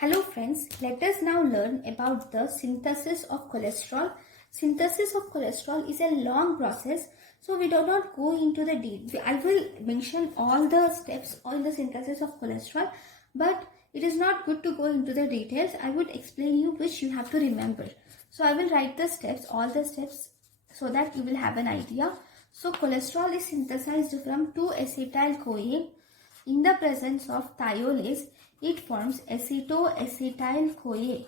Hello friends, let us now learn about the synthesis of cholesterol. Synthesis of cholesterol is a long process, so we do not go into the detail. I will mention all the steps in the synthesis of cholesterol, but it is not good to go into the details. I would explain you which you have to remember. So I will write the steps, all the steps, so that you will have an idea. So cholesterol is synthesized from 2-acetyl-CoA. In the presence of thiolase, it forms acetoacetyl-CoA.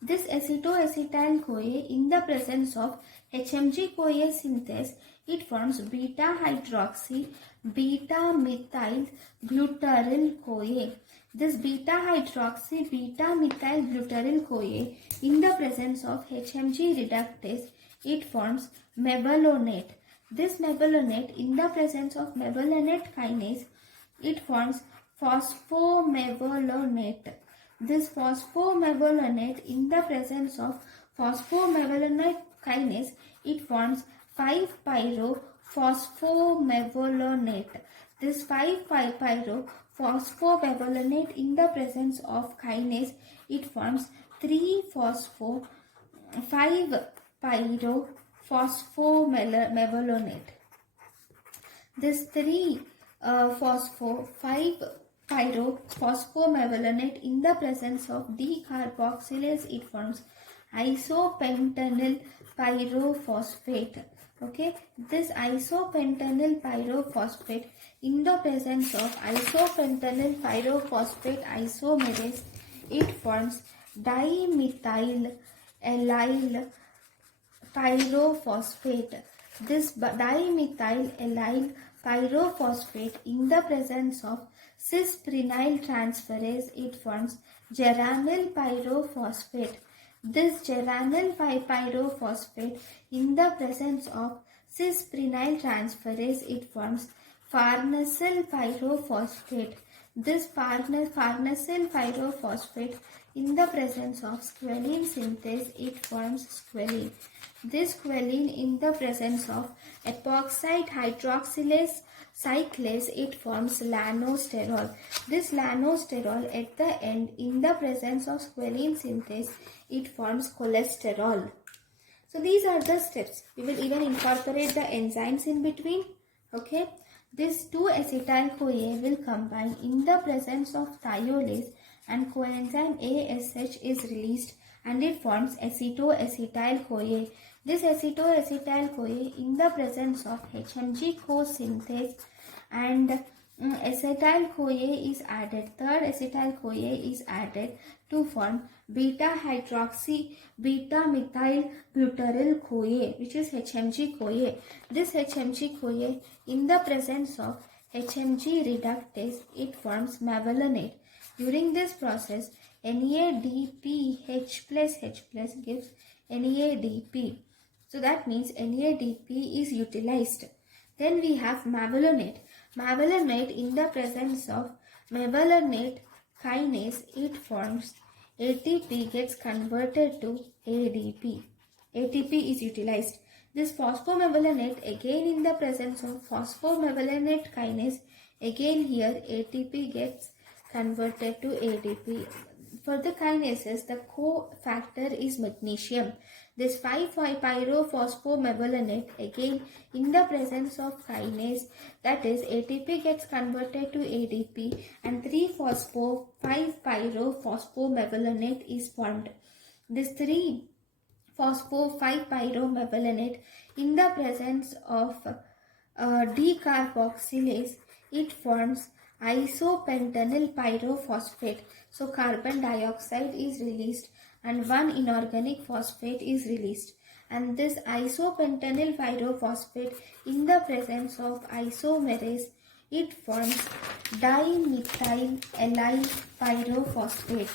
This acetoacetyl-CoA, in the presence of HMG-CoA synthase, it forms beta-hydroxy beta-methyl glutaryl-CoA. This beta-hydroxy beta-methyl glutaryl-CoA, in the presence of HMG reductase, it forms mevalonate. This mevalonate, in the presence of mevalonate kinase, it forms phosphomevalonate. This phosphomevalonate, in the presence of phosphomevalonate kinase, it forms 5-pyrophosphomevalonate. This 5-pyrophosphomevalonate, in the presence of kinase, it forms 3-5-pyrophosphomevalonate. This 3-5-pyrophosphomevalonate, in the presence of decarboxylase, it forms isopentenyl pyrophosphate. Okay, this isopentenyl pyrophosphate, in the presence of isopentenyl pyrophosphate isomerase, it forms dimethyl allyl pyrophosphate. This dimethyl allyl pyrophosphate, in the presence of cis-prenyl transferase, it forms geranyl pyrophosphate. This geranyl pyrophosphate, in the presence of cis-prenyl transferase, it forms farnesyl pyrophosphate. This farnesyl pyrophosphate, in the presence of squalene synthase, it forms squalene. This squalene, in the presence of epoxide hydroxylase cyclase, it forms lanosterol. This lanosterol, at the end, in the presence of squalene synthase, it forms cholesterol. So these are the steps. We will even incorporate the enzymes in between. Okay. This 2-acetyl-CoA will combine in the presence of thiolase, and coenzyme ASH is released and it forms acetoacetyl-CoA. This acetoacetyl-CoA, in the presence of HMG co-synthase, and acetyl-CoA is added. Third acetyl-CoA is added to form beta-hydroxy beta-methyl glutaryl-CoA, which is HMG-CoA. This HMG-CoA, in the presence of HMG reductase, it forms mevalonate. During this process, NADPH plus H plus gives NADP. So that means NADP is utilized. Then we have mevalonate. Mevalonate, in the presence of mevalonate kinase, it forms ATP gets converted to ADP. ATP is utilized. This phosphomevalonate, again in the presence of phosphomevalonate kinase, again here ATP gets converted to ADP. For the kinases, the cofactor is magnesium. This 5-pyrophosphomevalonate, again in the presence of kinase, that is ATP gets converted to ADP, and 3-phospho-5-pyrophosphomevalonate is formed. This 3-phospho-5-pyromevalonate, in the presence of decarboxylase, it forms isopentenyl pyrophosphate. So carbon dioxide is released and one inorganic phosphate is released. And this isopentenyl pyrophosphate, in the presence of isomerase, it forms dimethyl allyl pyrophosphate.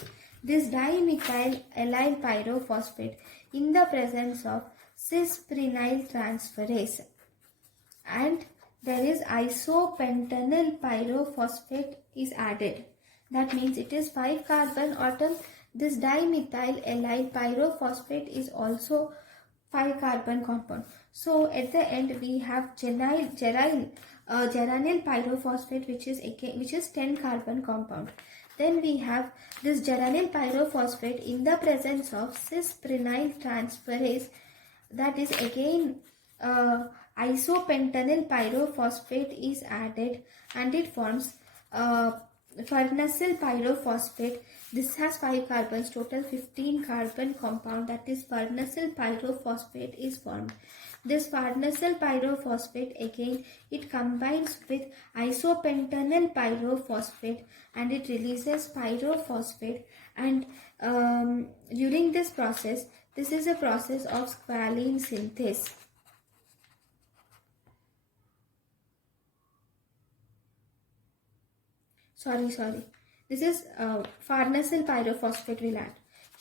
This dimethyl allyl pyrophosphate, in the presence of cis-prenyl transferase, and there is isopentenyl pyrophosphate is added. That means it is 5 carbon atom. This dimethyl allyl pyrophosphate is also 5 carbon compound. So at the end we have geranyl pyrophosphate, which is 10 carbon compound. Then we have this geranyl pyrophosphate in the presence of cis-prenyl transferase, that is again isopentenyl pyrophosphate is added and it forms farnesyl pyrophosphate. This has 5 carbons, total 15 carbon compound, that is farnesyl pyrophosphate is formed. This farnesyl pyrophosphate again it combines with isopentenyl pyrophosphate and it releases pyrophosphate, and during this process, this is a process of squalene synthase. Sorry. This is farnesyl pyrophosphate will add.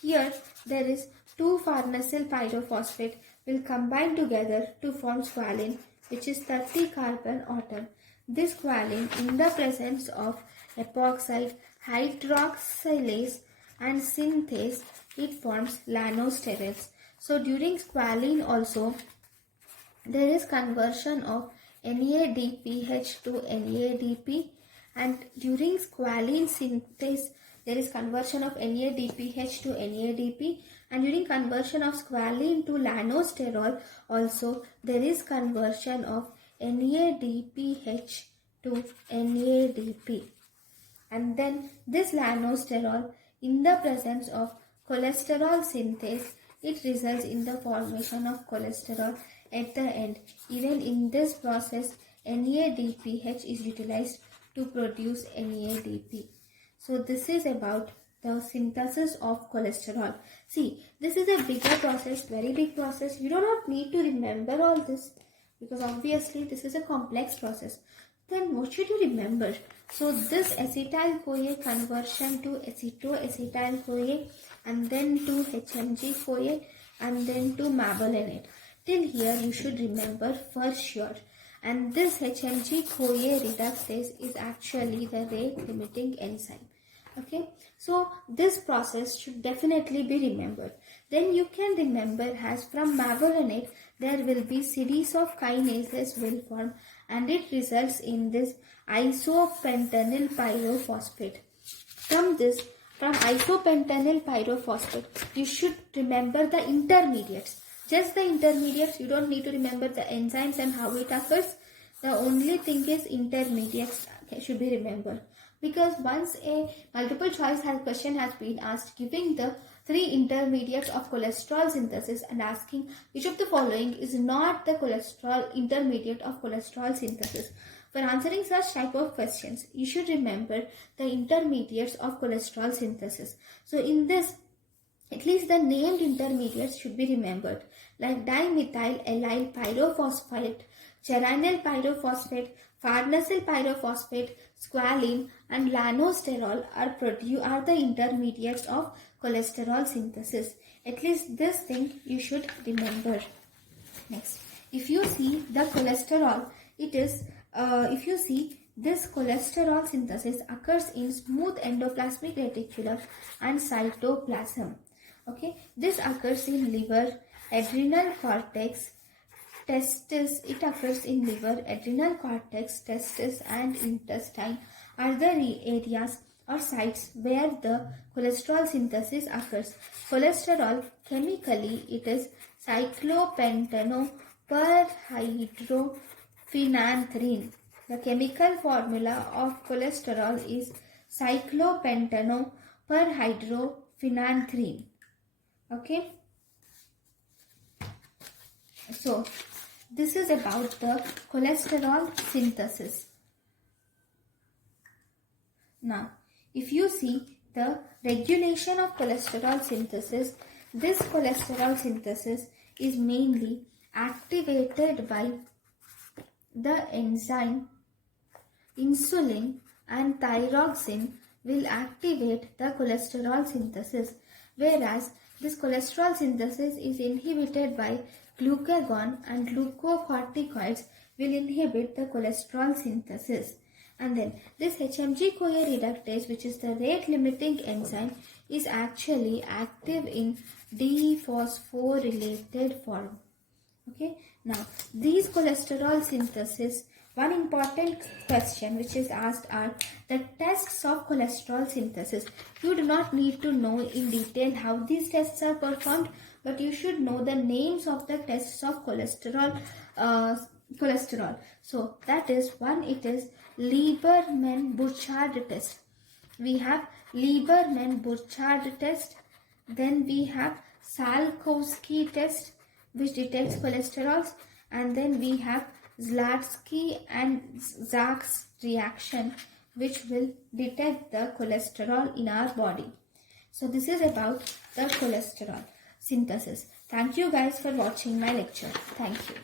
Here there is 2 farnesyl pyrophosphate will combine together to form squalene, which is 30 carbon atom. This squalene in the presence of epoxide hydroxylase and synthase, it forms lanosterols. So during squalene also there is conversion of NADPH to NADP, and during squalene synthase there is conversion of NADPH to NADP, and during conversion of squalene to lanosterol also there is conversion of NADPH to NADP. And then this lanosterol in the presence of cholesterol synthase, it results in the formation of cholesterol at the end. Even in this process, NADPH is utilized to produce NADP. So this is about the synthesis of cholesterol. See, this is a bigger process, very big process. You do not need to remember all this because obviously this is a complex process. Then what should you remember? So this acetyl-CoA conversion to acetoacetyl-CoA and then to HMG-CoA and then to mevalonate. Till here you should remember for sure. And this HMG-CoA reductase is actually the rate limiting enzyme. Okay, so this process should definitely be remembered. Then you can remember as from mevalonate there will be series of kinases will form and it results in this isopentenyl pyrophosphate. From isopentenyl pyrophosphate you should remember the intermediates. Just the intermediates, you don't need to remember the enzymes and how it occurs. The only thing is intermediates should be remembered. Because once a multiple choice question has been asked giving the 3 intermediates of cholesterol synthesis and asking which of the following is not the cholesterol intermediate of cholesterol synthesis. For answering such type of questions, you should remember the intermediates of cholesterol synthesis. So in this, at least the named intermediates should be remembered, like dimethyl allyl pyrophosphate, geranyl pyrophosphate, farnesyl pyrophosphate, squalene and lanosterol are the intermediates of cholesterol synthesis. At least this thing you should remember. Next, if you see the cholesterol, this cholesterol synthesis occurs in smooth endoplasmic reticulum and cytoplasm. Okay, this occurs in liver, adrenal cortex, testis. It occurs in liver, adrenal cortex, testis and intestine are the areas or sites where the cholesterol synthesis occurs. Cholesterol, chemically it is cyclopentanoperhydrophenanthrene. The chemical formula of cholesterol is cyclopentanoperhydrophenanthrene. Okay. So, this is about the cholesterol synthesis. Now, if you see the regulation of cholesterol synthesis, this cholesterol synthesis is mainly activated by the enzyme insulin and thyroxine will activate the cholesterol synthesis, whereas this cholesterol synthesis is inhibited by glucagon and glucocorticoids will inhibit the cholesterol synthesis. And then this HMG-CoA reductase, which is the rate limiting enzyme, is actually active in dephosphorylated form. Okay, now these cholesterol synthesis one important question which is asked are the tests of cholesterol synthesis. You do not need to know in detail how these tests are performed, but you should know the names of the tests of cholesterol. So that is one, it is Lieberman-Burchard test. We have Lieberman-Burchard test. Then we have Salkowski test, which detects cholesterols, and then we have Zlatsky and Zach's reaction, which will detect the cholesterol in our body. So this is about the cholesterol synthesis. Thank you guys for watching my lecture. Thank you.